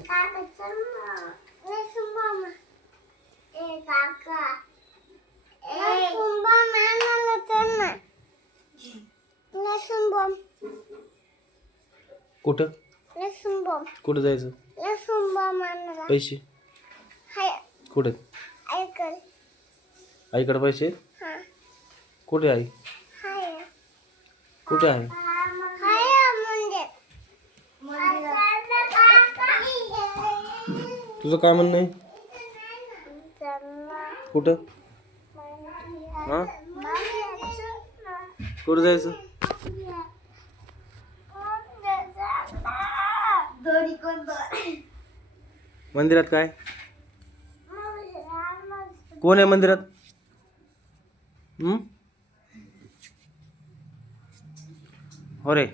काका चल ना. लसूण मामा. काका. लसूण बॉम्ब आणायला चल ना. लसूण बॉम्ब. कुठं लसूण बॉम्ब. कुठं जायचं? लसूण बॉम्ब आणायला. पैसे हाय. कुठे? ऐकल. आईकडे पैसे? हा. कुठे आई? हाय. कुठे आहे? हाय म्हणजे. तुझं काय म्हणणं आहे? कुठं? हा कुठं जायचं? मंदिरात काय? कोण आहे मंदिरात? हो रे.